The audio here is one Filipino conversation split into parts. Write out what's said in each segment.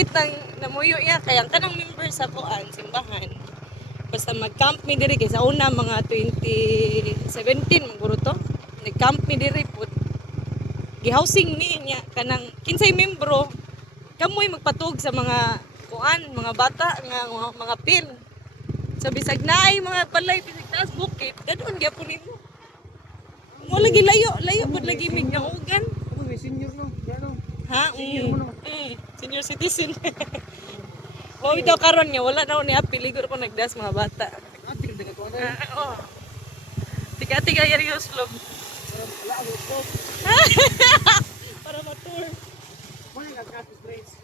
hapit ng namuyo ya kaya ang tanang member sa kuan simbahan. Basta mag-camp mi diri kay sa una mga 2017 maguro to. Nag-camp mi diri pud. Gi-housing mi niya kanang kinsay membro kamoy magpatug sa mga kuan, mga bata nga mga pil. So bisag naay mga balay bisag taas bukid, dadon gyapon nimo. Mo lagi layo pud lagi mig nangugan. Ako may senior no, gano. Ha? Senior citizen. Oh, ito karon niya wala na ni apiligur ko nagdas mga bata. Atik daga ko na. Oh. Tiga-tiga yari yung slob. Wala ako stop. Para ma-tour. Mo nga campus place.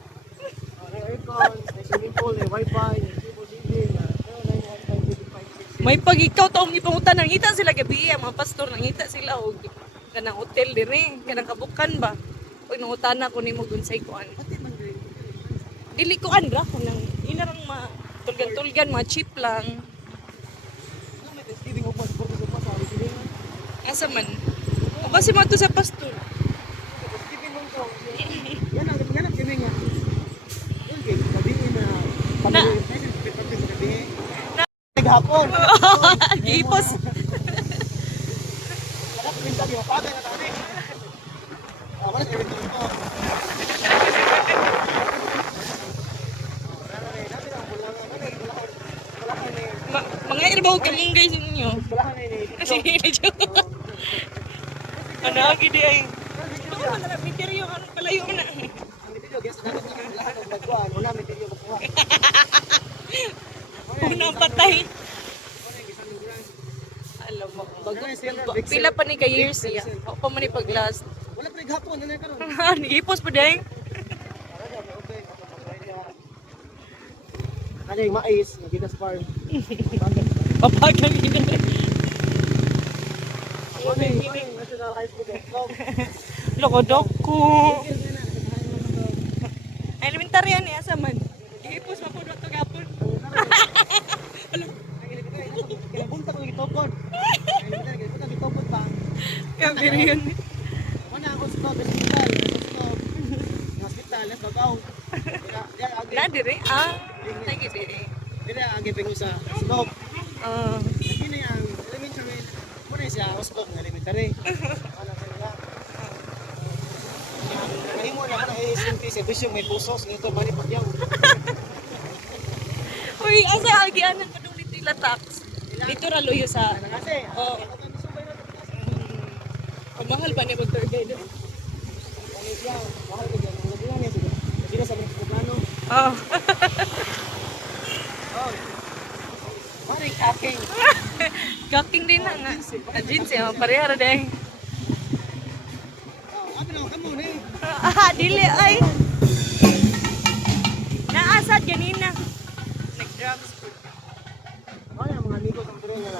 May aircon, may swimming pool, may wifi, may cable living, May pag ikaw taong ipangutan nangita sila gabi ang mga pastor nangita sila og kanang hotel dire, kanang kabukan ba. Pag nangutana ko nimo gunsay kuan. Dili ko andra ko nang inarang tulgan-tulgan mga cheap lang. Asa man? O kasi mo to sa pastor. Yan ang gawin niya. Yun kay sabihin na pamilya sa gabi. Naghapon. Gipos. Wala ko minta yung pagay na tani. Wala ko minta ito. Mga irbaw kamong guys ninyo. Sige, medyo. Ano lagi di ay. Ano na misteryo ano palayo na. Wala misteryo makuha. Unang patay. Alam mo, pila pa ni ka years siya. O pa man ni pag last. Wala pa naghapon na karon. Nagipos pa day. Ano yung mais, nagkita sa farm. Papagang ina. Ano yung national high school. Lokodok ko. Elementary yan eh, asa man. Gipos pa po na ito gapon. Kinapunta ko gitopod. Kinapunta gitopod pa. Kabiri yun. Mana ako sa hospital, hospital, let's go. Na dire? Lagi dire. Dili agi pingo sa stop. Ah. Kini ang elementary. Muna siya stop ng elementary. Ano kaya? Mahimo na kana SMT service yung may pusos nito bali pagyaw. Uy, asa agi anan padulit nila tax. Dito ra luyo sa. Kasi, Oh. Mahal ba niya mag-tour guide? ano siya? Mahal ko diyan. Ang bulan niya siguro. Hindi na sa mga plano. Oh. Oh. Mari kaking. Gaking din na nga. Jeans eh, pareha ra day. Oh, abi na kamo ni. Dili ay. Naasad ganina. Nag-drugs. Ano mga amigo sa drone na